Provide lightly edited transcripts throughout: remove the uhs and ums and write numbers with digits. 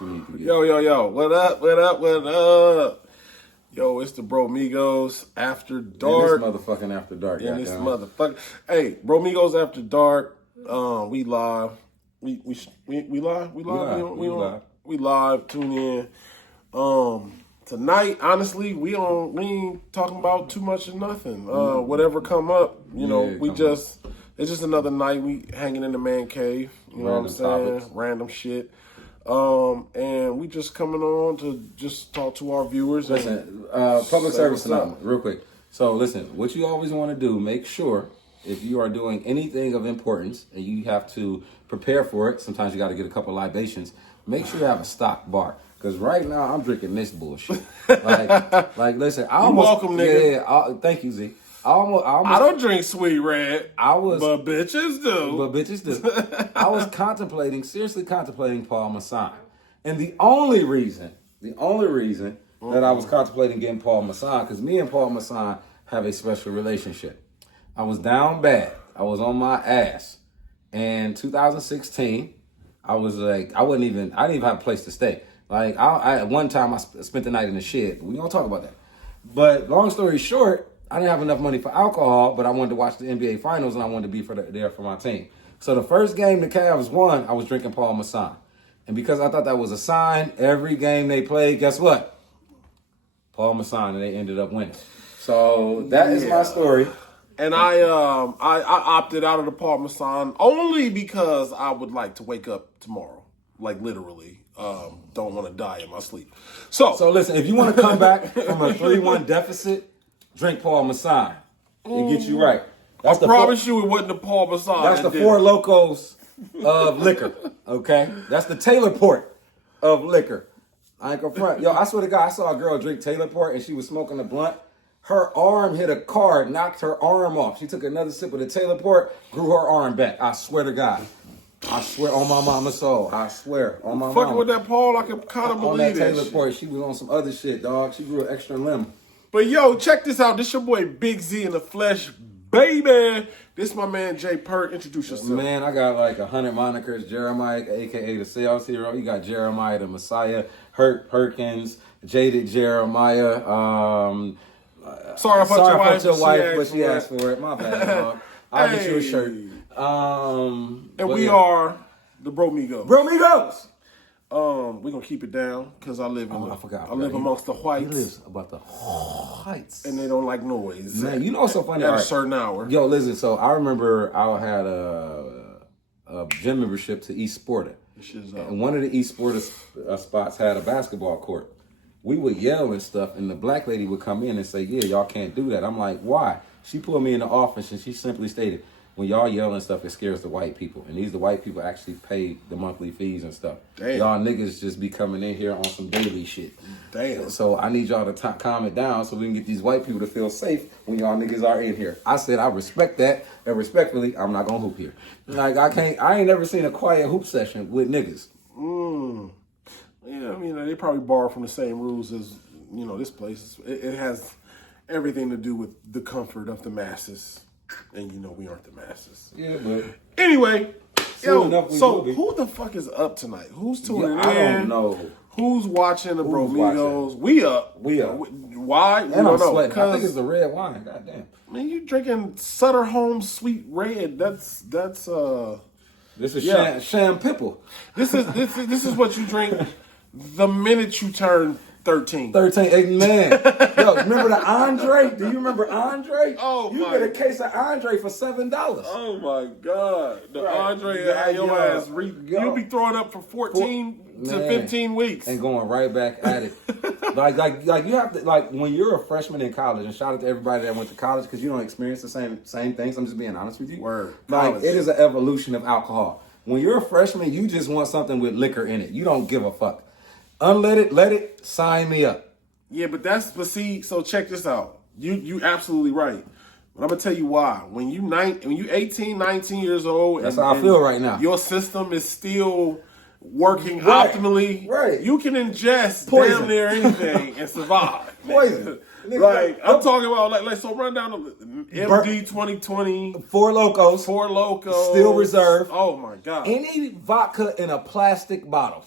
you need to get. Yo. What up? Yo, it's the Bromigos After Dark. And this motherfucking After Dark. Yeah, this motherfucker. Hey, Bromigos After Dark. We live. We live. We live. Tune in. Tonight, honestly, we ain't talking about too much of nothing. Whatever come up, it's just another night we hanging in the man cave. You know what I'm saying? Topics. Random shit. And we just coming on to just talk to our viewers. Listen, public service announcement, real quick. So listen, what you always want to do, make sure if you are doing anything of importance and you have to prepare for it, sometimes you got to get a couple libations, make sure you have a stock bar. Because right now I'm drinking this bullshit. Like listen, I almost, welcome, nigga. Yeah, thank you, Z. I don't drink sweet red. But bitches do. I was seriously contemplating Paul Masson. And the only reason that I was contemplating getting Paul Masson, because me and Paul Masson have a special relationship. I was down bad. I was on my ass. And 2016, I was like, I didn't even have a place to stay. Like, at one time, I spent the night in the shed. We don't talk about that. But long story short, I didn't have enough money for alcohol, but I wanted to watch the NBA Finals, and I wanted to be there for my team. So the first game the Cavs won, I was drinking Paul Masson. And because I thought that was a sign, every game they played, guess what? Paul Masson, and they ended up winning. So that is my story. And I opted out of the Paul Masson only because I would like to wake up tomorrow. Like, literally. Don't want to die in my sleep. So listen, if you want to come back from a 3-1 deficit, drink Paul Masson. It gets you right. I promise you it wasn't the Paul Masson. That's the Four Locos of liquor, okay? That's the Taylor Port of liquor. I ain't gonna front. Yo, I swear to God, I saw a girl drink Taylor Port and she was smoking a blunt. Her arm hit a car, knocked her arm off. She took another sip of the Taylor Port, grew her arm back. I swear to God. I swear on my mama's soul. I swear on my mama. Fucking with that Paul, I can kind of believe that Taylor Port, she was on some other shit, dog. She grew an extra limb. But yo, check this out. This your boy Big Z in the flesh, baby. This my man Jay Pert. Introduce yourself. Man, I got like 100 monikers. Jeremiah, a.k.a. the Sales Hero. You got Jeremiah the Messiah, Hurt Perkins, Jaded Jeremiah. Sorry about your wife, but she asked for it. My bad, dog. I'll get you a shirt. And we are the Bromigos. Bromigos! We're gonna keep it down because I live amongst the whites. He lives about the whites. And they don't like noise. Man, you know what's so funny? At a certain hour. Yo, listen, so I remember I had a gym membership to East Sporta. And one of the East Sporta spots had a basketball court. We would yell and stuff, and the black lady would come in and say, yeah, y'all can't do that. I'm like, why? She pulled me in the office, and she simply stated, when y'all yell and stuff, it scares the white people. And the white people actually pay the monthly fees and stuff. Damn. Y'all niggas just be coming in here on some daily shit. Damn. So I need y'all to calm it down so we can get these white people to feel safe when y'all niggas are in here. I said I respect that, and respectfully, I'm not gonna hoop here. Like, I ain't never seen a quiet hoop session with niggas. Yeah, I mean, they probably borrow from the same rules as, this place. It has everything to do with the comfort of the masses. And we aren't the masses. Yeah, but anyway, so who the fuck is up tonight? Who's tuning in? I don't know. Who's watching the Bromigos? We up. Why? And I'm sweating. I think it's the red wine. Goddamn. Man, you drinking Sutter Home Sweet Red? That's This is Sham Pipple. This is what you drink the minute you turn 13. 13, man. Yo, remember the Andre? Do you remember Andre? Oh, you get a case of Andre for $7. Oh, my God. The Andre had your ass. You'll be throwing up for 14 to 15 weeks. And going right back at it. like you have to, like, when you're a freshman in college, and shout out to everybody that went to college because you don't experience the same things. I'm just being honest with you. Word. Like, it is an evolution of alcohol. When you're a freshman, you just want something with liquor in it. You don't give a fuck. Unleaded, let it, sign me up. Yeah, but see, so check this out. You absolutely right. But I'm going to tell you why. When you 18, 19 years old. That's how I feel right now. Your system is still working optimally. Right. You can ingest poison. Damn near anything and survive. Poison. Like, I'm talking about, so run down the MD 2020. Four Locos. Still Still reserve. Oh, my God. Any vodka in a plastic bottle.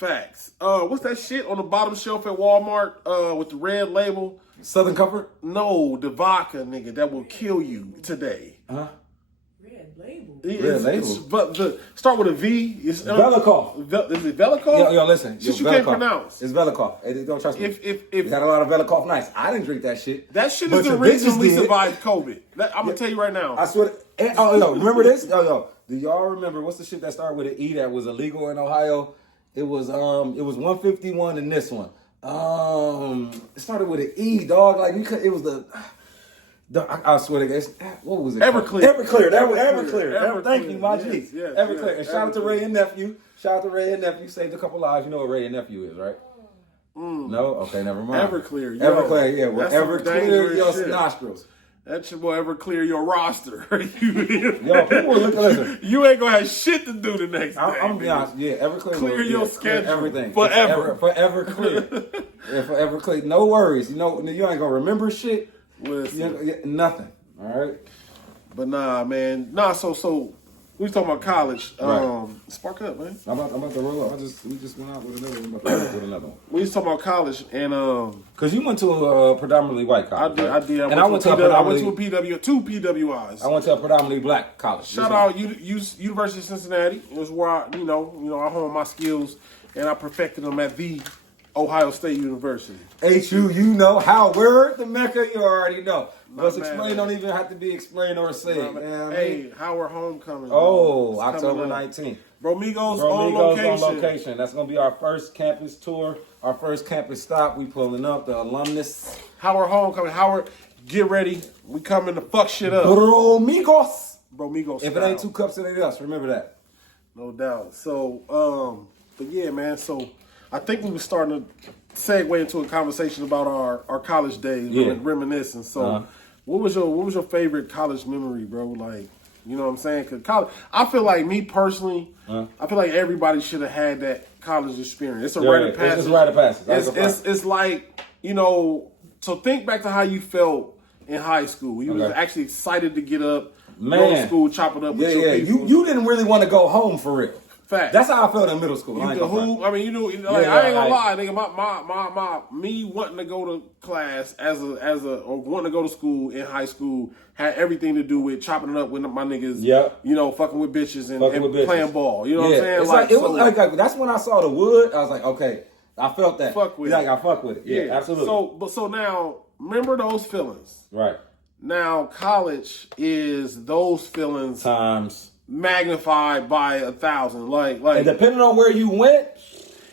Facts. What's that shit on the bottom shelf at Walmart with the red label? Southern Comfort? No, the vodka, nigga, that will kill you today. Huh? Red label. Red label. But start with a V. It's Velikov. Is it Velikov? Yo, listen. Shit you Velikov. can't pronounce. It's Velikov. Don't trust me. If we had a lot of Velikov nights. I didn't drink that shit. That shit But is the your reason bitches we did. survived COVID. I'm gonna tell you right now. I swear. Yo, remember this? Yo. Do y'all remember what's the shit that started with an E that was illegal in Ohio? It was 151 in this one. It started with an E, dog. Like you could. It was I swear to God. What was it? Everclear. Everclear. Thank you, my G. Yes, Everclear. And yes, shout out to Ray and Nephew. Saved a couple lives. You know what Ray and Nephew is, right? No? Okay, never mind. Everclear. Yo, Everclear, yeah. Well, that's some Everclear dangerous your shit. nostrils. That shit will ever clear your roster. Yo, people were looking, listen. You ain't gonna have shit to do the next day. I'm be honest, yeah, Everclear. Clear your clear schedule. everything. Forever. Forever clear. Yeah, forever clear. No worries. You ain't gonna remember shit. Listen. Nothing. All right. But nah, man. Nah, so we was talking about college. Right. Spark up, man. I'm about to roll up. We just went out with another one. I'm about to roll up with another one. We was talking about college and Because you went to a predominantly white college. I did. I went to two PWIs. I went to a predominantly black college. Shout out University of Cincinnati. It was where I honed my skills and I perfected them at the Ohio State University. HU, you know how word the Mecca, you already know. What's bad, explained man. don't even have to be explained or said. Hey, Howard Homecoming. Oh, It's October coming up. 19th. Bromigos On on location. That's going to be our first campus tour, our first campus stop. We pulling up the alumnus. Howard Homecoming. Howard, get ready. We coming to fuck shit up. Bromigos. Bromigos. If it ain't 2 cups, it ain't us. Remember that. No doubt. So, but yeah, man. So I think we were starting to segue into a conversation about our college days, reminiscing. So, what was your favorite college memory, bro? Like, you know what I'm saying? Because college, I feel like me personally, I feel like everybody should have had that college experience. It's a rite of passage. It's a rite of passage. It's like, so think back to how you felt in high school. You was actually excited to get up, go to school, chop it up with your people. You didn't really want to go home for real. Fact. That's how I felt in middle school. I ain't gonna lie, nigga. Me wanting to go to class or wanting to go to school in high school had everything to do with chopping it up with my niggas. Yep. Fucking with bitches and playing ball. You know what I'm saying? It was like that's when I saw the wood. I was like, okay, I felt that. Fuck with it. I fuck with it. Yeah, absolutely. So now remember those feelings. Right. Now college is those feelings times magnified by 1,000. Like, and depending on where you went.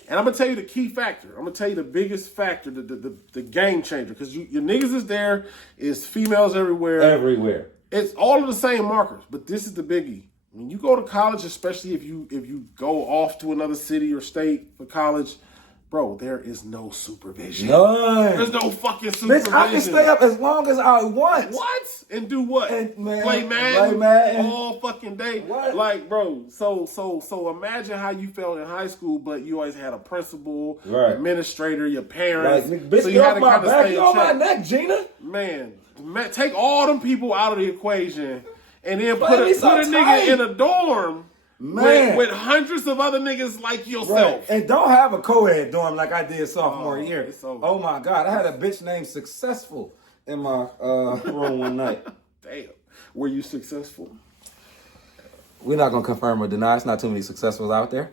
And I'm gonna tell you the key factor. I'm gonna tell you the biggest factor, the game changer, because your niggas is there, is females everywhere. Everywhere. It's all of the same markers, but this is the biggie. When you go to college, especially if you go off to another city or state for college, bro, there is no supervision. None. There's no fucking supervision. Bitch, I can stay up as long as I want. What? And do what? Play Madden all fucking day. What? Like, bro, so imagine how you felt in high school, but you always had a principal, administrator, your parents. Like, bitch, so you had to kind of stay in on my check. neck, Gina. Man, take all them people out of the equation and then put a tight. nigga in a dorm. Man. With hundreds of other niggas like yourself. Right. And don't have a co-ed dorm like I did sophomore year. Oh my God. I had a bitch named Successful in my room one night. Damn. Were you successful? We're not going to confirm or deny. It's not too many successfuls out there.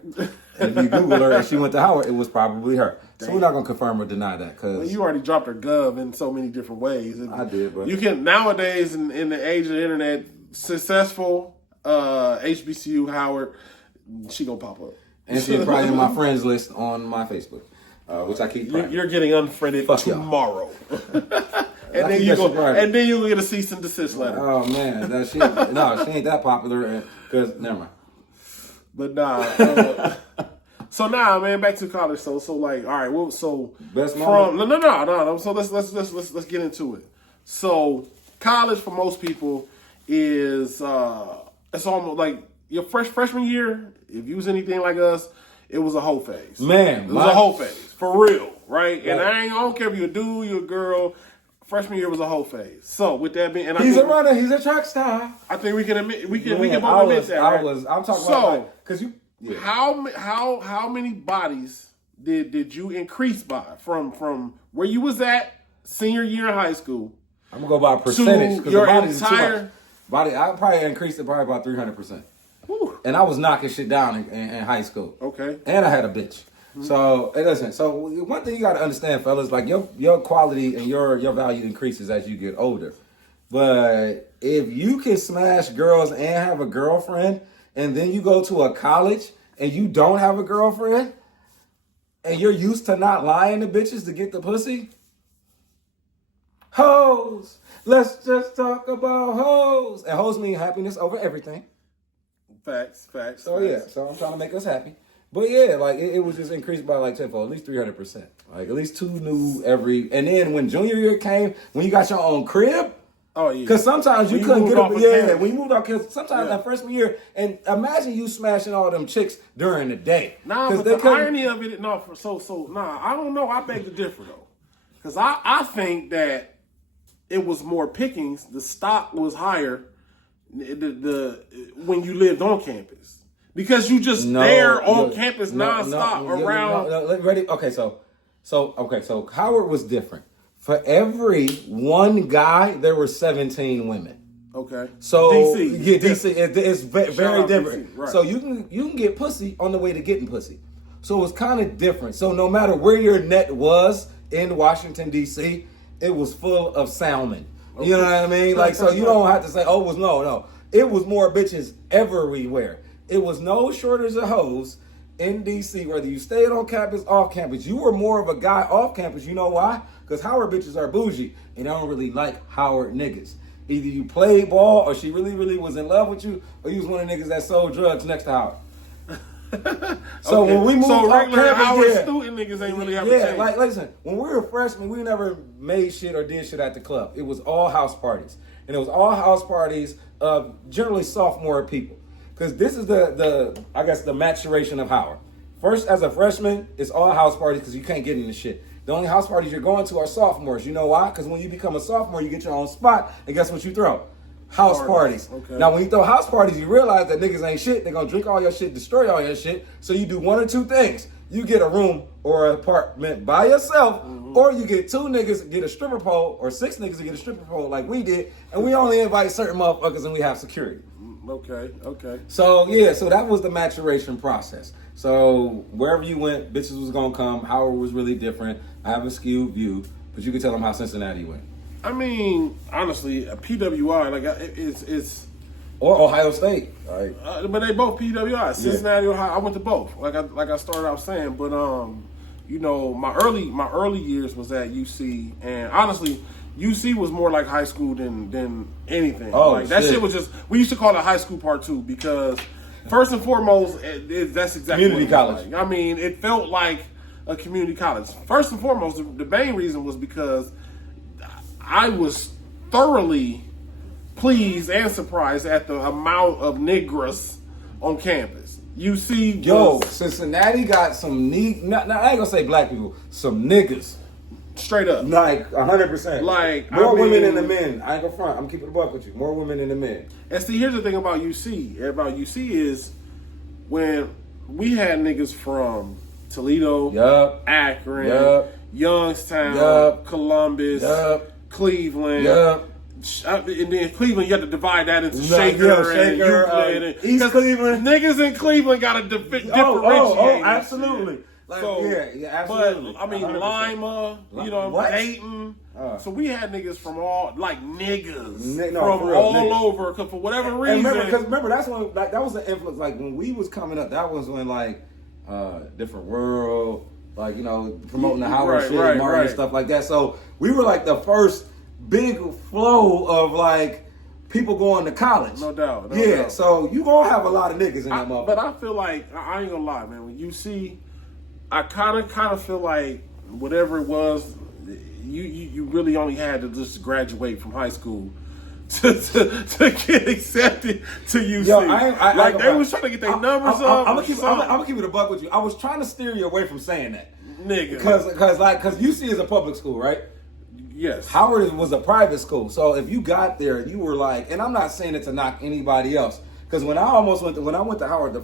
And if you Google her and she went to Howard, it was probably her. Damn. So we're not going to confirm or deny that. Cause you already dropped her gov in so many different ways. I did, but you can, nowadays in the age of the internet, successful, HBCU, Howard, she gonna pop up. And she's probably in my friends list on my Facebook, which I keep private. You're getting unfriended tomorrow. And then you get a cease and desist letter. Oh man, she ain't that popular. Cause never mind. But nah. So now, man, back to college. So like, all right. Well, so best moment. No. So let's get into it. So college for most people is it's almost like your freshman year. If you was anything like us, it was a whole phase. Man, it was a whole phase for real, right? And I don't care if you're a dude, you're a girl. Freshman year was a whole phase. So with that being, and he's a runner, he's a track star. I think we can both admit that. Right? I'm talking about because Yeah. How many bodies did you increase by from where you was at senior year in high school? I'm gonna go by percentage because your the body's entire body. I probably increased it probably about 300%. And I was knocking shit down in high school. Okay. And I had a bitch. So it doesn't. So one thing you got to understand, fellas, like your quality and your value increases as you get older. But if you can smash girls and have a girlfriend, and then you go to a college and you don't have a girlfriend, and you're used to not lying to bitches to get the pussy, hoes. Let's just talk about hoes. And hoes mean happiness over everything. Facts. So yeah, so I'm trying to make us happy. But yeah, like it was just increased by like tenfold, at least 300%. Like at least 2 new every. And then when junior year came, when you got your own crib. Oh yeah. Because sometimes you couldn't get up. Yeah, when you moved off, because sometimes that freshman year, and imagine you smashing all them chicks during the day. Nah, but the irony of it, I don't know. I beg to differ though, because I think that it was more pickings. The stock was higher. When you lived on campus. Because you just there on campus nonstop around. Ready? Okay, so Howard was different. For every one guy, there were 17 women. Okay. So DC. Yeah, DC. It's very different. DC, right. So you can get pussy on the way to getting pussy. So it was kind of different. So no matter where your net was in Washington D.C., it was full of salmon. Okay. You know what I mean? Like, so you don't have to say, oh, it was no. It was more bitches everywhere. It was no shortage of hoes in D.C., whether you stayed on campus, off campus. You were more of a guy off campus. You know why? Because Howard bitches are bougie, and they don't really like Howard niggas. Either you played ball, or she really, really was in love with you, or you was one of the niggas that sold drugs next to Howard. So okay. When we moved off regular campus, Howard student niggas ain't really have a change. Like listen, when we were freshmen, we never made shit or did shit at the club. It was all house parties. And it was all house parties of generally sophomore people. Because this is the maturation of Howard. First, as a freshman, it's all house parties because you can't get into shit. The only house parties you're going to are sophomores. You know why? Because when you become a sophomore, you get your own spot, and guess what you throw? House parties. Okay. Now, when you throw house parties, you realize that niggas ain't shit. They're going to drink all your shit, destroy all your shit. So you do one or two things. You get a room or an apartment by yourself, or you get 2 niggas and get a stripper pole, or 6 niggas and get a stripper pole like we did, and we only invite certain motherfuckers and we have security. Okay. So that was the maturation process. So wherever you went, bitches was gonna come. Howard was really different. I have a skewed view, but you could tell them how Cincinnati went. I mean, honestly, a PWI, like it's or Ohio State, right? But they both PWI. Cincinnati, Ohio. I went to both. Like I started out saying, but you know, my early years was at UC, and honestly, UC was more like high school than anything. Oh, like that shit was just. We used to call it high school part 2 because first and foremost, that's exactly community college. Like. I mean, it felt like a community college. First and foremost, the main reason was because I was thoroughly pleased and surprised at the amount of niggas on campus. UC Cincinnati got some I ain't gonna say black people, some niggas. Straight up. Like 100%. Like more women than the men. I ain't gonna front. I'm keeping the buck with you. More women than the men. And see, here's the thing about UC. Is when we had niggas from Toledo, Akron, Youngstown, Columbus, Cleveland. And then Cleveland, you have to divide that into Shaker and Euclid. East Cleveland. Niggas in Cleveland got to differentiate. Oh, absolutely. Like, But, absolutely. I mean, 100%. Lima, you know, Dayton. So we had niggas from all, like niggas from all over, because for whatever reason. Remember, that's when, like, that was the influence. Like, when we was coming up, that was when, like, Different World, like, you know, promoting the Howard shit, Martin and stuff like that. So we were, like, the first big flow of, like, people going to college. No doubt. Yeah, so you gonna have a lot of niggas in that motherfucker. But I feel like, I ain't gonna lie, man, when you see, I kind of feel like whatever it was, you really only had to just graduate from high school to get accepted to UC. Yo, they was trying to get their numbers up. I'm gonna keep it a buck with you. I was trying to steer you away from saying that, nigga, because UC is a public school, right? Yes. Howard was a private school, so if you got there, you were like, and I'm not saying it to knock anybody else, because when I went to Howard the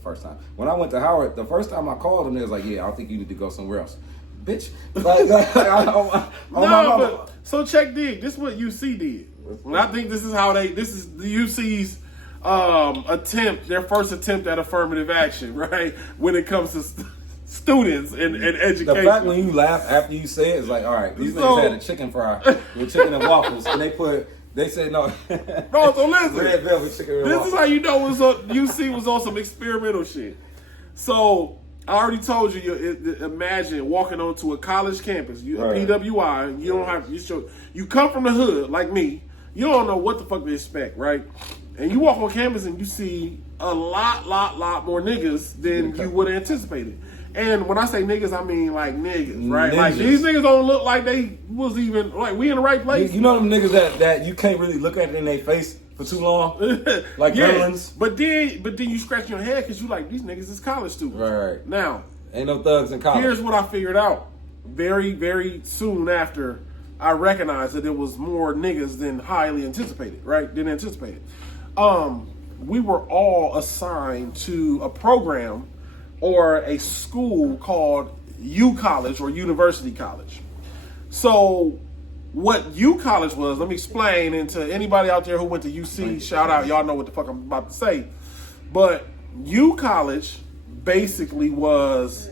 the first time. When I went to Howard, the first time I called them, they was like, "Yeah, I think you need to go somewhere else." Bitch, but so check dig. This is what UC did, and I think this is the UC's their first attempt at affirmative action, right? When it comes to students and education. The fact when you laugh after you say it is like, all right, these niggas had a chicken fry with chicken and waffles, and they said no. Bro, so listen, red velvet chicken and this waffles. is how you know UC was on some experimental shit. So I already told you. Imagine walking onto a college campus, a PWI. You don't have you come from the hood like me. You don't know what the fuck to expect, right? And you walk on campus and you see a lot more niggas than you would have anticipated. And when I say niggas, I mean like niggas, right? Like these niggas don't look like they was even like we in the right place. You know them niggas that you can't really look at it in their face for too long, like gremlins. But then you scratch your head because you like these niggas is college students. Right. Now, ain't no thugs in college. Here's what I figured out very, very soon after I recognized that there was more niggas than highly anticipated, right? Than anticipated. We were all assigned to a program or a school called U College or University College. So what U College was, let me explain, and to anybody out there who went to UC, shout out, y'all know what the fuck I'm about to say. But U College basically was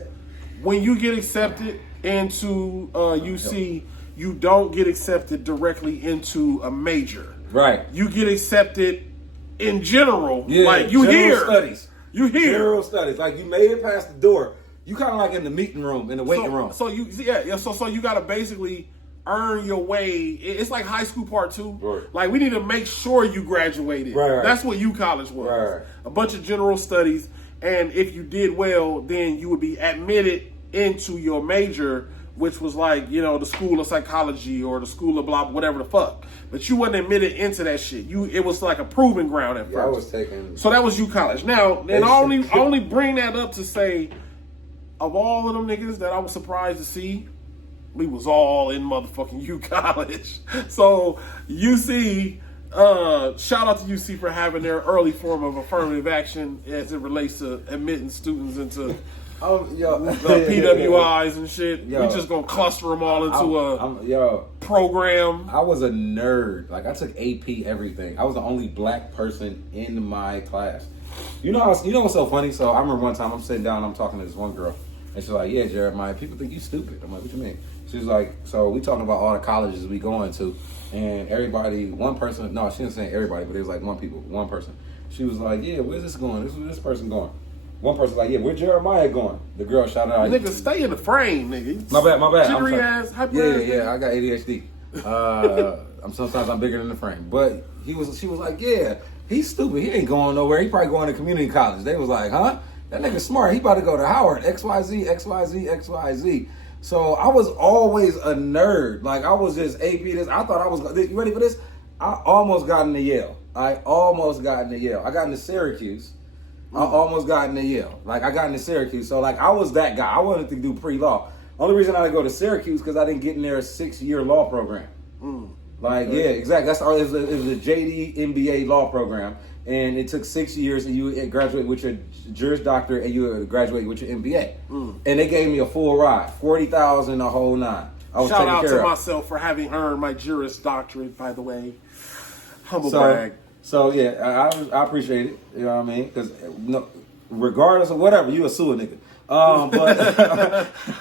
when you get accepted into UC, you don't get accepted directly into a major. Right. You get accepted in general. Yeah, like you general hear. studies. You hear. General studies. Like you made it past the door. You kind of like in the meeting room, in the waiting room. So you you got to basically earn your way. It's like high school part 2. Right. Like we need to make sure you graduated. Right. That's what U College was. Right. A bunch of general studies, and if you did well, then you would be admitted into your major, which was like, the school of psychology or the school of blah, whatever the fuck. But you wasn't admitted into that shit. It was like a proving ground at first. I was taking. So that was U College. Now, and I only bring that up to say, of all of them niggas that I was surprised to see, we was all in motherfucking U College. So UC, shout out to UC for having their early form of affirmative action as it relates to admitting students into PWIs and shit. We just gonna cluster them all into a program. I was a nerd. Like I took AP everything. I was the only black person in my class. You know what's so funny? So I remember one time I'm sitting down, I'm talking to this one girl, and she's like, "Yeah, Jeremiah, people think you stupid." I'm like, "What you mean?" She's like, "So we talking about all the colleges we going to, and everybody, one person. No, she didn't say everybody, but it was like one person. She was like, "Yeah, where's this going? Where's this person going?" One person like, "Yeah, where Jeremiah going?" The girl shouted out, "Nigga, stay in the frame, nigga." My bad. Jittery ass, hyper ass. Yeah, I got ADHD. Sometimes I'm bigger than the frame. But she was like, "Yeah, he's stupid. He ain't going nowhere. He probably going to community college." They was like, "Huh? That nigga smart. He about to go to Howard. XYZ. So I was always a nerd. Like I was just AP this. I thought I was. You ready for this? I almost got into Yale. I got into Syracuse. I almost got into Yale. Like I got into Syracuse. So like I was that guy. I wanted to do pre-law. Only reason I didn't go to Syracuse because I didn't get in their 6-year law program. Like yeah, exactly. That's all. It was a JD MBA law program, and it took 6 years, and you would graduate with your Juris Doctorate, and you would graduate with your MBA. And they gave me a full ride, $40,000 the whole nine. I was Shout out care to of. myself for having earned my Juris Doctorate, by the way. Humble brag. So yeah, I appreciate it. You know what I mean? Because regardless of whatever, you a sewer nigga. But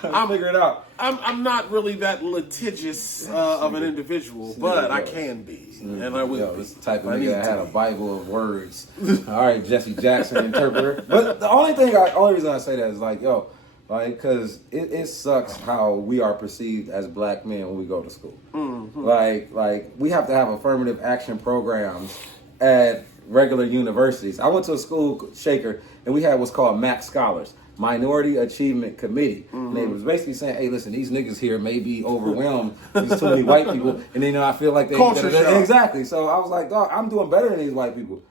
I'll figure it out. I'm not really that litigious of an individual, but I can be, and I will. This type of nigga that had a Bible of words. All right, Jesse Jackson, interpreter. But the only reason I say that is because it sucks how we are perceived as black men when we go to school. Like we have to have affirmative action programs at regular universities. I went to a school, Shaker, and we had what's called MAC Scholars, Minority Achievement Committee. And they was basically saying, hey, listen, these niggas here may be overwhelmed. There's too many white people. And then I feel like they... Culture shock. Exactly. So I was like, dog, I'm doing better than these white people.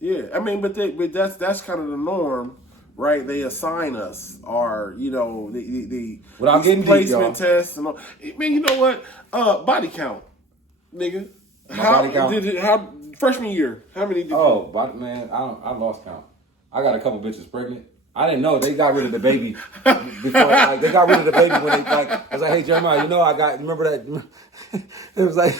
Yeah, I mean, but that's kind of the norm, right? They assign us our, the without getting placement deep, tests and all. I mean, you know what? Body count, nigga. Body count? How freshman year? How many did you? Man, I lost count. I got a couple bitches pregnant. I didn't know they got rid of the baby before. Like, they got rid of the baby when they like. I was like, hey Jeremiah, you know I got. Remember that? It was like,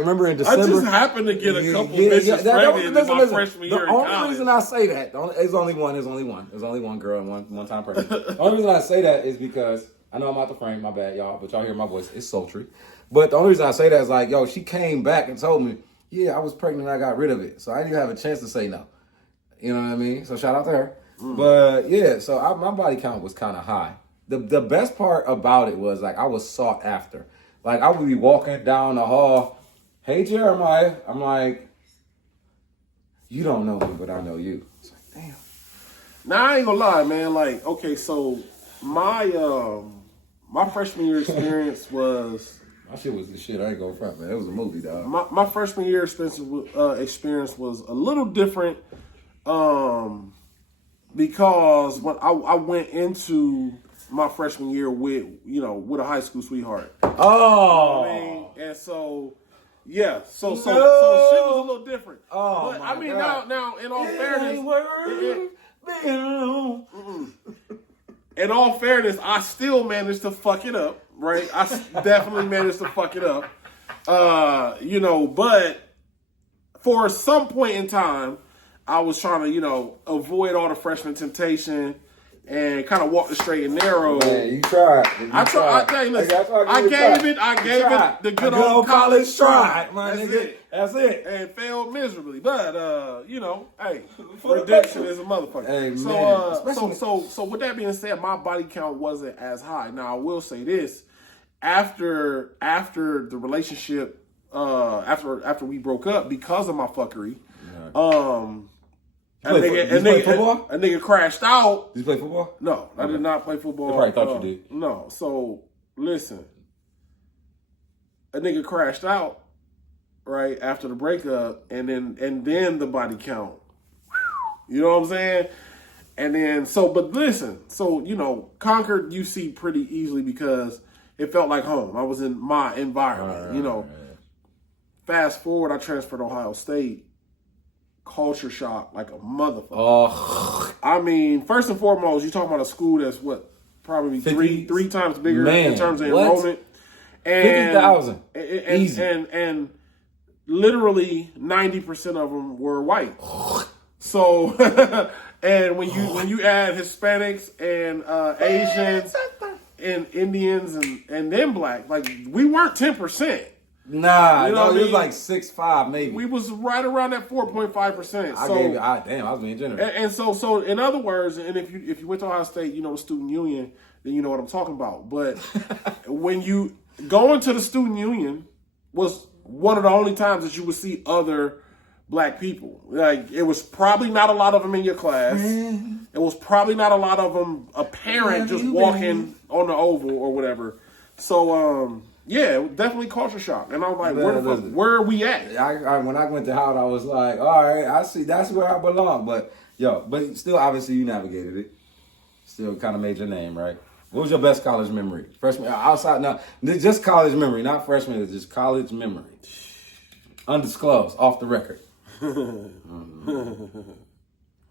remember in December. I just happened to get a couple bitches pregnant in my freshman year in college. The only reason I say that, there's only one girl and one time pregnant. The only reason I say that is because I know I'm out the frame. My bad, y'all, but y'all hear my voice. It's sultry. But the only reason I say that is like, yo, she came back and told me, yeah, I was pregnant and I got rid of it, so I didn't even have a chance to say no. You know what I mean? So shout out to her. But yeah, so my body count was kind of high. The best part about it was like I was sought after. Like I would be walking down the hall, hey Jeremiah, I'm like, you don't know me, but I know you. It's like, damn. Now I ain't gonna lie, man. Like, okay, so my freshman year experience was. My shit was the shit. I ain't going front, man. It was a movie, dog. My freshman year experience was a little different. Because when I went into my freshman year with a high school sweetheart. Oh, you know what I mean? And so yeah, so shit was a little different. Oh, but my I mean God. now in all fairness, I still managed to fuck it up, right? I definitely managed to fuck it up. But for some point in time, I was trying to, avoid all the freshman temptation and kind of walk the straight and narrow. Man, you tried. I gave it the good old college try. That's it. And failed miserably. But, hey, redemption is a motherfucker. Hey, so with that being said, my body count wasn't as high. Now, I will say this. After the relationship, after we broke up because of my fuckery, a nigga crashed out. Did you play football? No, I did not play football. They probably thought you did. No. So, listen. A nigga crashed out, right, after the breakup, and then the body count. You know what I'm saying? And then, but listen. So, conquered UC pretty easily because it felt like home. I was in my environment, Right. Fast forward, I transferred to Ohio State. Culture shock like a motherfucker. Oh, I mean, first and foremost, you're talking about a school that's probably three times bigger in terms of enrollment. And 50,000. Easy. And literally 90% of them were white. So, and when you add Hispanics and Asians and Indians and then black, like we weren't 10%. Nah, it was like 6.5 maybe. We was right around that 4.5%. I was being generous. And so in other words, and if you went to Ohio State, the student union, then you know what I'm talking about. But when you go into the student union was one of the only times that you would see other black people. Like it was probably not a lot of them in your class. It was probably not a lot of them apparent just walking on the oval or whatever. So yeah, definitely culture shock. And I was like, where are we at? When I went to Howard, I was like, all right, I see, that's where I belong. But still, obviously, you navigated it. Still kind of made your name, right? What was your best college memory? Freshman, outside, no, just college memory, not freshman, it's just college memory. Undisclosed, off the record.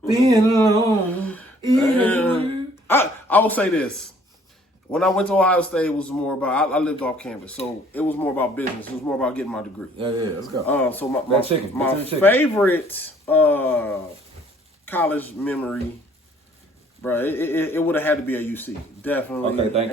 Being alone. I will say this. When I went to Ohio State, it was more about, I lived off campus, so it was more about business. It was more about getting my degree. Yeah, let's go. So my favorite college memory, bro, it would have had to be a UC, definitely. Okay, thank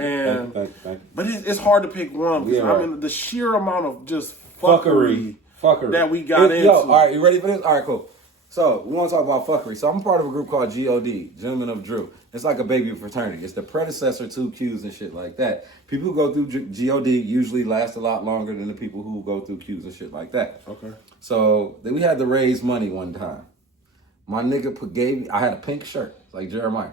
you. But it's hard to pick one because I mean the sheer amount of just fuckery that we got into. All right, you ready for this? All right, cool. So we want to talk about fuckery. So I'm part of a group called GOD, Gentlemen of Drew. It's like a baby fraternity. It's the predecessor to Q's and shit like that. People who go through GOD usually last a lot longer than the people who go through Q's and shit like that. Okay. So then we had to raise money one time. My nigga gave me, I had a pink shirt. It's like, Jeremiah,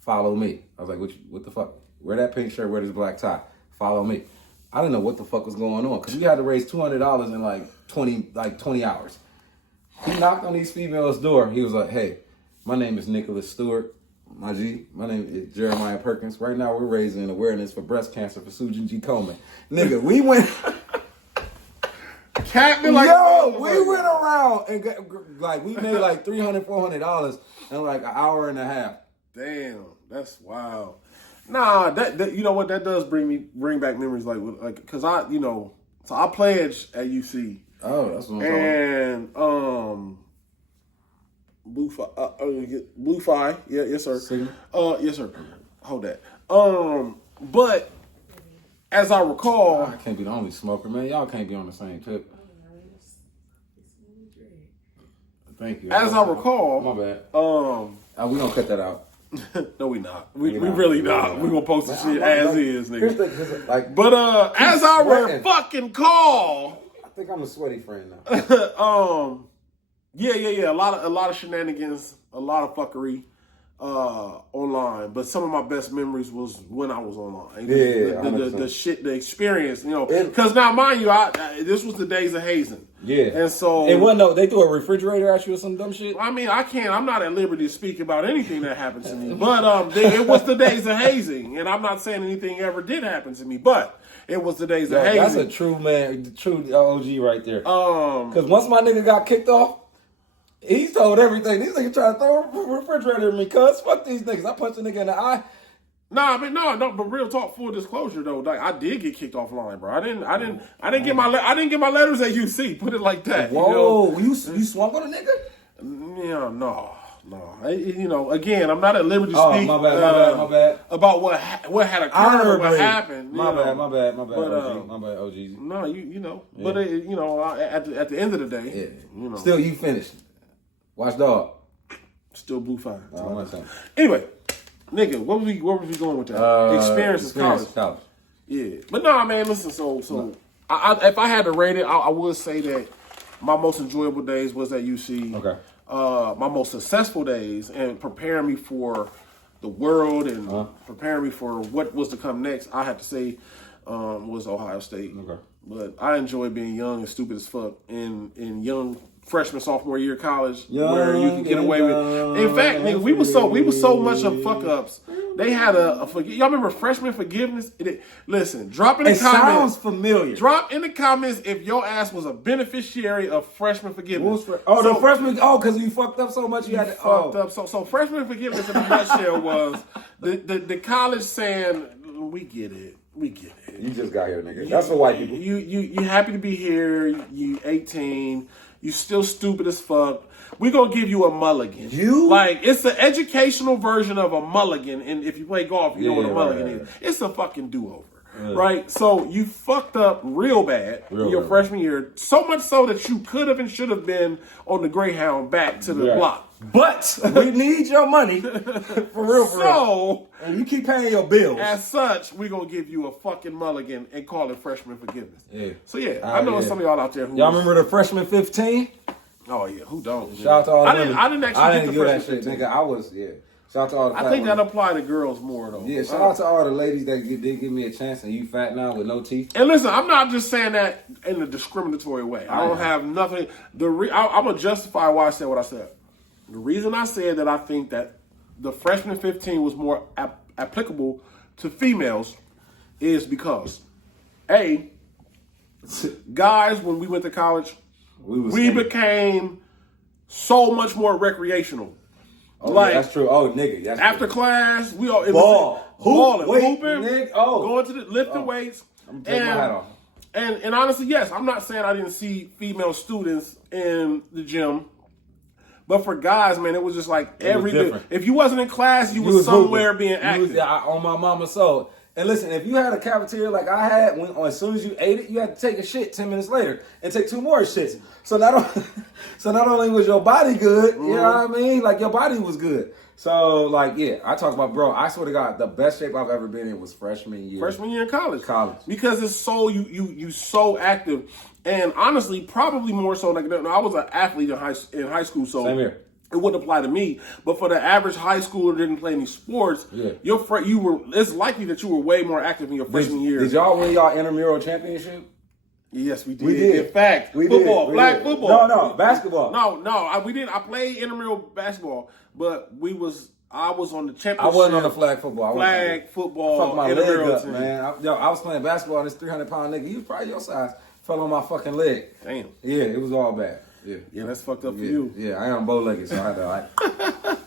follow me. I was like, what the fuck? Wear that pink shirt, wear this black tie. Follow me. I didn't know what the fuck was going on because we had to raise $200 in like 20 hours. He knocked on these females' door. He was like, hey, my name is Nicholas Stewart. My G, my name is Jeremiah Perkins. Right now we're raising awareness for breast cancer for Susan G. Komen. Nigga, we went... capping like yo, we went around and like we made like $300, $400 in like an hour and a half. Damn, that's wild. Nah, that you know what, that does bring back memories like because I so I pledged at UC. Oh, that's what I'm talking. And Blue Phi, yeah, yes sir. Sigma? Yes sir. Hold that. But as I recall, I can't be the only smoker, man. Y'all can't be on the same tip. Thank you. As I recall, my bad. We gonna cut that out. No, we not. We really not. We gonna post the shit as is, nigga. Here's like, but as I recall, I think I'm a sweaty friend now. Yeah. A lot of shenanigans, a lot of fuckery online. But some of my best memories was when I was online. The shit, the experience, because now, mind you, this was the days of hazing. Yeah. And so it wasn't no, they threw a refrigerator at you or some dumb shit. I mean, I'm not at liberty to speak about anything that happened to me. But it was the days of hazing, and I'm not saying anything ever did happen to me, but it was the days of hazing. That's a true man, true OG right there. Because once my nigga got kicked off, he told everything. These niggas trying to throw a refrigerator at me, cuz fuck these niggas. I punched a nigga in the eye. Nah, but real talk, full disclosure though, like I did get kicked offline, bro. I didn't get my letters at UC. Put it like that. Whoa, you swung on a nigga? Yeah, no. Again, I'm not at liberty to speak. My bad. About what had occurred or what happened. My bad, but, OG. My bad, OG. No, yeah. But at the end of the day, Still, you finished. Watch dog. Still Blue Fire. Anyway. Nigga, what was we going with that? Experience college. Yeah, but no, man. Listen, so if I had to rate it, I would say that my most enjoyable days was at UC. Okay. My most successful days and preparing me for the world and preparing me for what was to come next, I have to say, was Ohio State. Okay. But I enjoy being young and stupid as fuck in young freshman, sophomore year of college, where you can get away with. In fact, nigga, we was so much of fuck ups. They had a y'all remember freshman forgiveness? Listen, drop in the comments. Sounds familiar. Drop in the comments if your ass was a beneficiary of freshman forgiveness. The freshman. Because you fucked up so much, you had to. Fucked up. So freshman forgiveness in a nutshell was the college saying, we get it. You just got here, nigga. That's for white people. You happy to be here. You 18. You still stupid as fuck. We gonna give you a mulligan. It's the educational version of a mulligan. And if you play golf, you know what a mulligan is. It's a fucking do-over, right? So you fucked up real bad your freshman year. So much so that you could have and should have been on the Greyhound back to the block. But we need your money for real. And you keep paying your bills. As such, we gonna give you a fucking mulligan and call it freshman forgiveness. Yeah. So I know some of y'all out there who remember the freshman 15? Oh yeah, who don't? Shout out to all I didn't actually get the do that freshman shit, nigga. I was Shout out to all the fat I think women. that apply to girls more though. Yeah, shout out to all the ladies that did give me a chance and you fat now with no teeth. And listen, I'm not just saying that in a discriminatory way. I don't have nothing. I'm gonna justify why I said what I said. The reason I said that I think that the freshman 15 was more applicable to females is because, guys, when we went to college, we became so much more recreational. Oh, that's true. Oh, nigga. That's after true. class, we all balling, hooping, going to the lifting weights. I'm taking my hat off. And honestly, yes, I'm not saying I didn't see female students in the gym. But for guys, man, it was just like if you wasn't in class, you was somewhere hooping. Being active. On my mama's soul. And listen, if you had a cafeteria like I had, as soon as you ate it, you had to take a shit 10 minutes later and take 2 more shits. So not only was your body good, you know what I mean? Like your body was good. So I talk about, bro, I swear to God, the best shape I've ever been in was freshman year. Freshman year in college. Because it's so, you so active. And honestly, probably more so, like I was an athlete in high school, so same here. It wouldn't apply to me, but for the average high schooler who didn't play any sports, it's likely that you were way more active in your freshman year. Did y'all win y'all intramural championship? Yes, we did. In fact, football. No, basketball. No, we didn't. I played intramural basketball, but I was on the championship. I wasn't on the flag football. Flag football. Fuck my leg up, man. I was playing basketball. And this 300-pound nigga, he was probably your size. fell on my fucking leg. Damn. Yeah, it was all bad. Yeah. Yeah, that's fucked up for Yeah, you. yeah, I am bow-legged, so I had to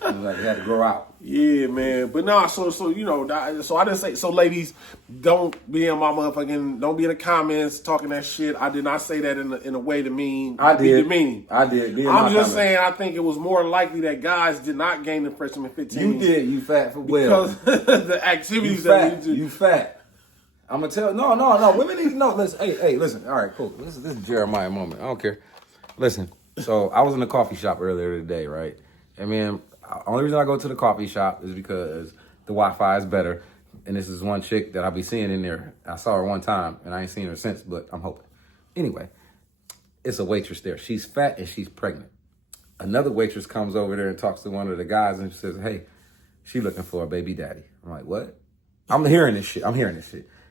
it had to grow out. Yeah, man. But nah, so so I didn't say, so ladies, don't be in my motherfucking, don't be in the comments talking that shit. I did not say that in a way to mean, I did. demeaning. I did. I'm just saying, I think it was more likely that guys did not gain the freshman 15. You did, you fat for well. Because the activities you that fat, we do. you fat. I'm gonna tell, no. Women need to know. Listen, hey, listen. All right, cool. This is Jeremiah moment. I don't care. Listen, so I was in the coffee shop earlier today, right? And man, only reason I go to the coffee shop is because the Wi-Fi is better. And this is one chick that I'll be seeing in there. I saw her one time, and I ain't seen her since, but I'm hoping. Anyway, it's a waitress there. She's fat and she's pregnant. Another waitress comes over there and talks to one of the guys and says, hey, she looking for a baby daddy. I'm like, what? I'm hearing this shit.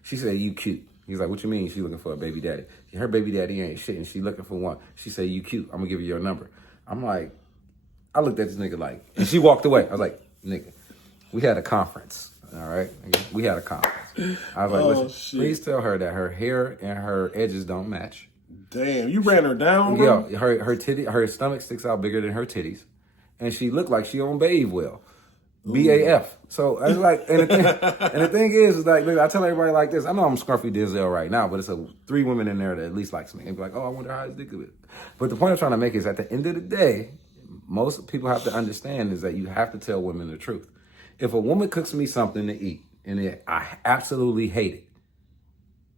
She said, you cute. He's like, what you mean she looking for a baby daddy? Her baby daddy ain't shit and she looking for one. She said, you cute. I'm gonna give you your number. I'm like, I looked at this nigga like, and she walked away. I was like, nigga, we had a conference, all right? We had a conference. I was like, listen, shit. Please tell her that her hair and her edges don't match. Damn, you ran her down, bro? Yeah, her stomach sticks out bigger than her titties. And she looked like she don't bathe well. BAF. So I was like, and the thing is like, look, I tell everybody like this. I know I'm scruffy Denzel right now, but it's 3 women in there that at least likes me. And be like, oh, I wonder how his dick is. But the point I'm trying to make is at the end of the day, most people have to understand is that you have to tell women the truth. If a woman cooks me something to eat and I absolutely hate it,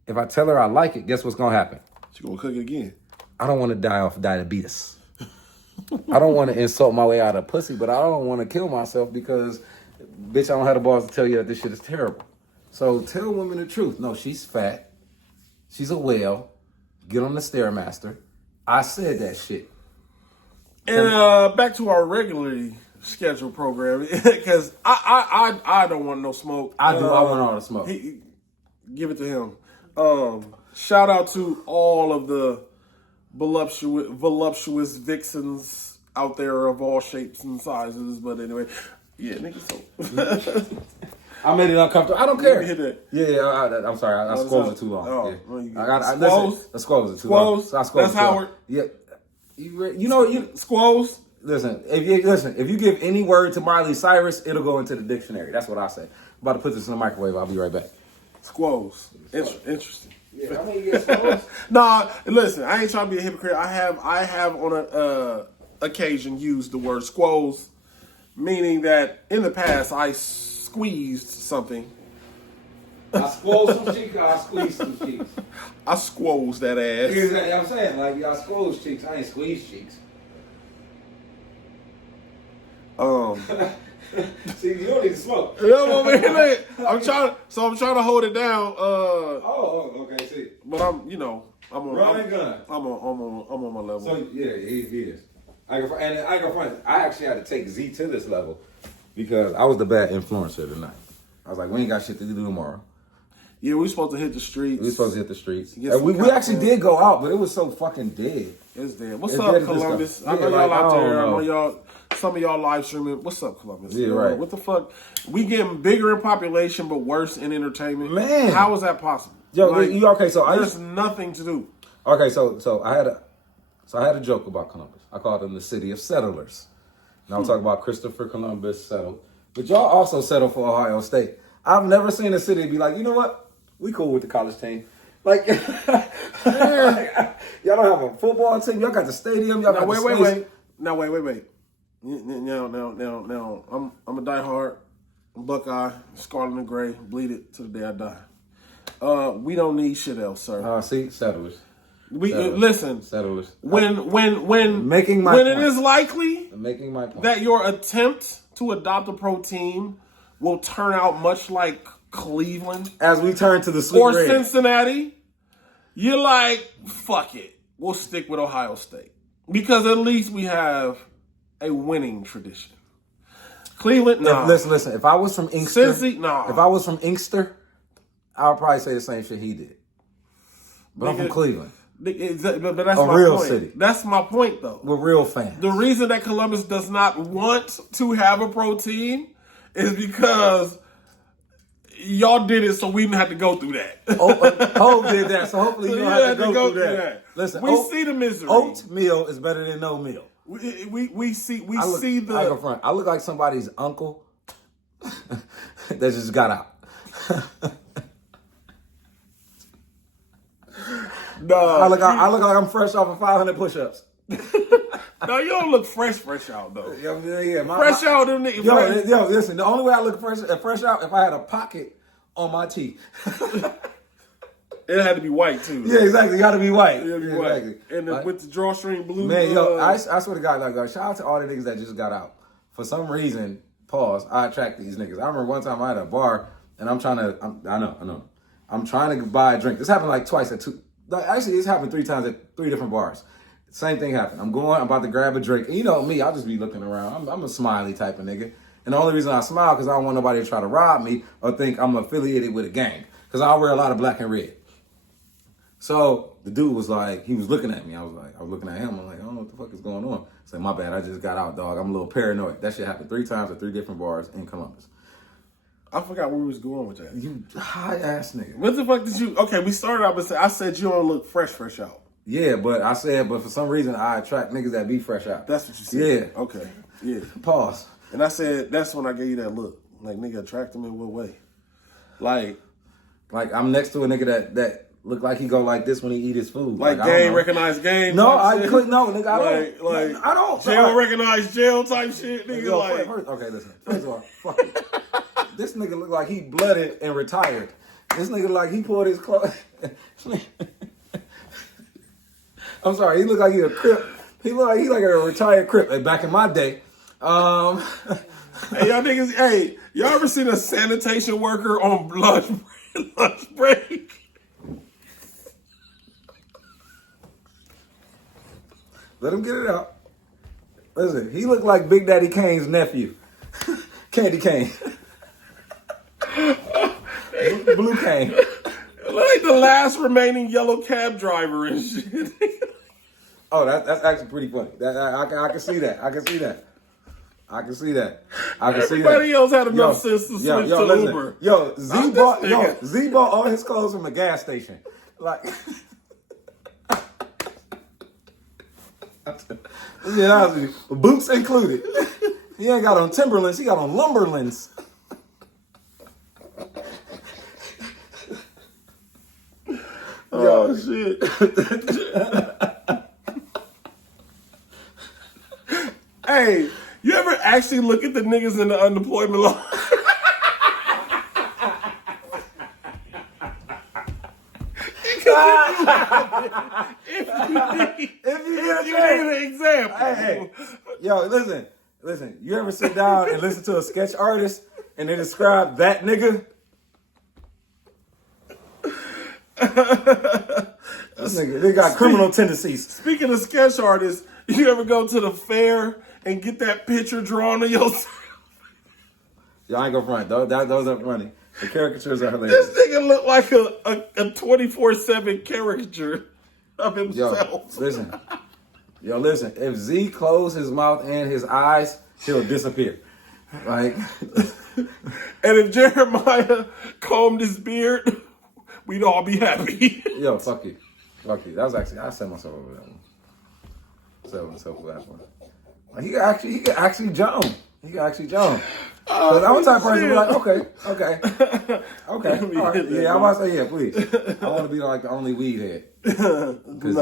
if I tell her I like it, guess what's gonna happen? She gonna cook it again. I don't want to die off diabetes. I don't want to insult my way out of pussy, but I don't want to kill myself because, bitch, I don't have the balls to tell you that this shit is terrible. So tell women the truth. No, she's fat. She's a whale. Get on the Stairmaster. I said that shit. And back to our regularly scheduled program, because I don't want no smoke. I do. I want all the smoke. Give it to him. Shout out to all of the voluptuous vixens out there of all shapes and sizes. But anyway, yeah, nigga, so. I made it uncomfortable. I don't care. Hit that. Yeah, I'm sorry. I squoze it too long. Oh, yeah. well, I squoze it too long. Squoze? I squoze That's it too long. Howard? Yeah. You know, Squoze? Listen, if you give any word to Miley Cyrus, it'll go into the dictionary. That's what I say. I'm about to put this in the microwave. I'll be right back. Squoze. Interesting. Yeah, I mean, you get squoze. Nah, listen, I ain't trying to be a hypocrite. I have on a occasion used the word squoze, meaning that in the past I squeezed something. I squoze some cheeks, I squeeze some cheeks. I squoze that ass. Exactly, I'm saying, like, y'all squoze cheeks, I ain't squeeze cheeks. See, you don't need to smoke. I'm trying to hold it down. Okay, see. But I'm on Run and gun. I'm on my level. So yeah, he is. I actually had to take Z to this level because I was the bad influencer tonight. I was like, we ain't got shit to do tomorrow. Yeah, we supposed to hit the streets. We actually did go out, but it was so fucking dead. It's dead. What's up, Columbus? I know y'all out there. I know some of y'all live streaming. What's up, Columbus? Yeah, right. What the fuck? We getting bigger in population, but worse in entertainment. Man, how is that possible? Yo, you okay? So there's nothing to do. Okay, so I had a joke about Columbus. I called him the city of settlers. Now I'm talking about Christopher Columbus settled, but y'all also settled for Ohio State. I've never seen a city be like, you know what? We cool with the college team. Like, y'all don't have a football team. Y'all got the stadium. Y'all got the space. Wait. Now, wait. Now, I'm a diehard Buckeye, Scarlet and Gray, bleed it to the day I die. We don't need shit else, sir. See, settlers. Listen. Settlers. When making my point. It is likely making my point that your attempt to adopt a pro team will turn out much like Cleveland, as we turn to the sweet or red. Cincinnati, you're like, fuck it, we'll stick with Ohio State because at least we have a winning tradition. Cleveland, nah. Listen. If I was from Inkster, Cincy, nah. If I was from Inkster, I would probably say the same shit he did. But I'm from Cleveland. But that's a my real point. city. That's my point, though. We're real fans. The reason that Columbus does not want to have a pro team is because y'all did it, so we didn't have to go through that. Hov did that, so hopefully you don't have to go through that. Listen, we see the misery. Oatmeal is better than no meal. We see the. I go front. I look like somebody's uncle that just got out. No, I look like I'm fresh off of 500 push-ups. No, you don't look fresh out though. Yeah. Fresh out, them niggas. Yo, listen. The only way I look fresh out if I had a pocket on my teeth. It had to be white too. Yeah, exactly. You got to be white. Exactly. And with the drawstring blue. Man, yo, I swear to God, like, shout out to all the niggas that just got out. For some reason, I attract these niggas. I remember one time I had a bar and I'm trying to buy a drink. This happened like twice at two. Like, actually, it's happened 3 times at 3 different bars. Same thing happened. I'm about to grab a drink. And you know me, I'll just be looking around. I'm a smiley type of nigga. And the only reason I smile because I don't want nobody to try to rob me or think I'm affiliated with a gang. Because I wear a lot of black and red. So the dude was like, he was looking at me. I was looking at him. I'm like, I don't know what the fuck is going on. I said, my bad. I just got out, dog. I'm a little paranoid. That shit happened 3 times at 3 different bars in Columbus. I forgot where we was going with that. You high ass nigga. What the fuck did you? Okay, we started out by I said you don't look fresh out. Yeah, but for some reason I attract niggas that be fresh out. That's what you said. Yeah. Okay. Yeah. Pause. And I said that's when I gave you that look. Like, nigga, attract him in what way? Like I'm next to a nigga that look like he go like this when he eat his food. Like game recognize game. No, I couldn't. No, nigga, I don't. Jail recognize jail type shit, nigga. Yo, like, okay, listen. First of all, fuck it. This nigga look like he blooded and retired. This nigga like he pulled his clothes. I'm sorry. He look like he a Crip. He look like a retired Crip. Like back in my day. Hey, y'all niggas. Hey, y'all ever seen a sanitation worker on lunch break? Let him get it out. Listen, he looked like Big Daddy Kane's nephew, Candy Cane, Blue Cane. Like the last remaining yellow cab driver and shit. Oh, that's actually pretty funny. I can see that. I can see that. Everybody else had enough sense to switch to Uber. Z bought all his clothes from a gas station. Like, yeah, boots included. He ain't got on Timberlands. He got on Lumberlands. Oh shit. Hey, you ever actually look at the niggas in the unemployment line? If you need an example. Hey, yo, listen. You ever sit down and listen to a sketch artist and they describe that nigga? This nigga, they got criminal tendencies. Speaking of sketch artists, you ever go to the fair and get that picture drawn of yourself? Y'all ain't gonna front. Those are funny. The caricatures are hilarious. This nigga look like a 24/7 caricature of himself. Yo, listen. If Z closed his mouth and his eyes, he'll disappear. Like, and if Jeremiah combed his beard, we'd all be happy. Yo, fuck you. That was actually, I set myself over that one. Set myself over that one. Like, he could actually jump. Because I'm the type of person who's like, okay. All right. Yeah, I'm about to say, yeah, please. I want to be like the only weed head. Because,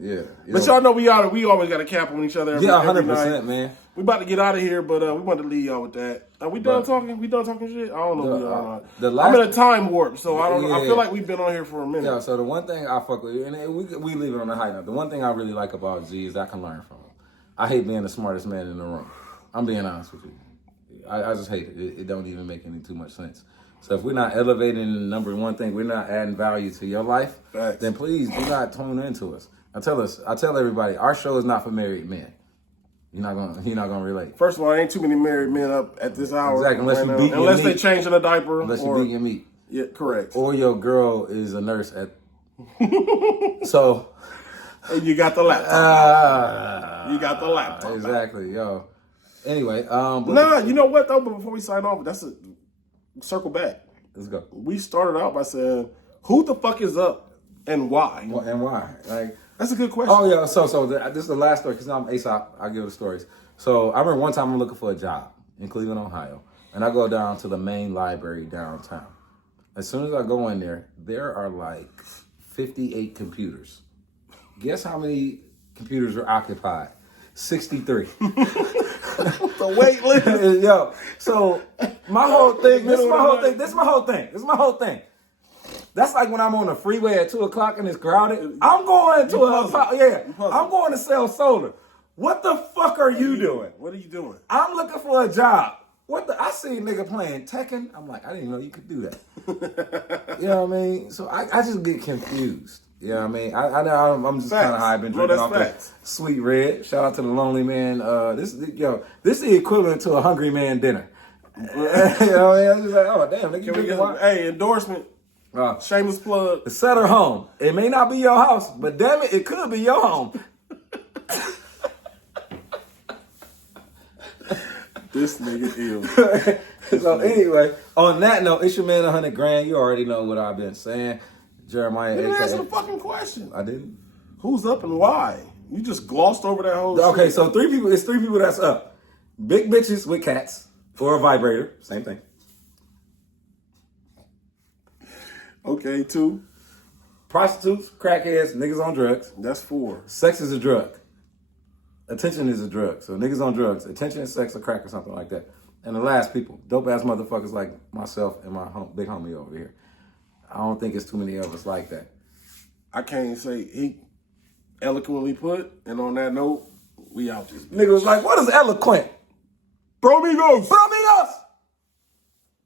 yeah. But y'all know we always got a cap on each other every 100%, man. We about to get out of here, but we wanted to leave y'all with that. Are we done talking? We done talking shit? I don't know. I'm in a time warp, so I don't. I feel like we've been on here for a minute. Yeah. So the one thing I fuck with, and we leave it on a high note. The one thing I really like about Z is I can learn from him. I hate being the smartest man in the room. I'm being honest with you. I just hate it. It don't even make any too much sense. So if we're not elevating the number one thing, we're not adding value to your life, then please do not tune into us. I tell everybody, our show is not for married men. You're not gonna relate. First of all, ain't too many married men up at this hour. Exactly, unless they changing a diaper. Unless you beat your meat. Yeah, correct. Or your girl is a nurse at. So. And you got the laptop. You got the laptop. Exactly, yo. Anyway, you know what though? But before we sign off, that's a circle back. Let's go. We started out by saying, who the fuck is up and why? And why? Like, that's a good question. oh yeah. So this is the last story because now I'm Aesop. I'll give the stories. So I remember one time I'm looking for a job in Cleveland, Ohio, and I go down to the main library downtown. As soon as I go in there are like 58 computers. Guess how many computers are occupied? 63. The wait list. Yo, so my whole thing, this is my whole thing. That's like when I'm on the freeway at 2:00 and it's crowded. I'm going to I'm going to sell soda. What the fuck are you doing? What are you doing? I'm looking for a job. I see a nigga playing Tekken. I'm like, I didn't even know you could do that. You know what I mean? So I just get confused. You know what I mean? I'm just kind of high. I've been drinking off the Sweet Red. Shout out to the Lonely Man. This is the equivalent to a Hungry Man dinner. You know what I mean? I'm just like, oh damn, nigga, Can we get hey, endorsement? Shameless plug. The Sutter home. It may not be your house, but damn it could be your home. This nigga ill. So anyway, on that note, it's your man $100,000. You already know what I've been saying. Jeremiah. You didn't answer the fucking question. I didn't. Who's up and why? You just glossed over that whole Okay, shit. so three people. It's three people that's up. Big bitches with cats or a vibrator. Same thing. Okay, 2. Prostitutes, crackheads, niggas on drugs. That's 4. Sex is a drug. Attention is a drug. So niggas on drugs. Attention, sex, or crack or something like that. And the last people, dope ass motherfuckers like myself and my big homie over here. I don't think it's too many of us like that. I can't say he eloquently put, and on that note, we out this. Nigga was like, what is eloquent? Bromigos! Bromigos!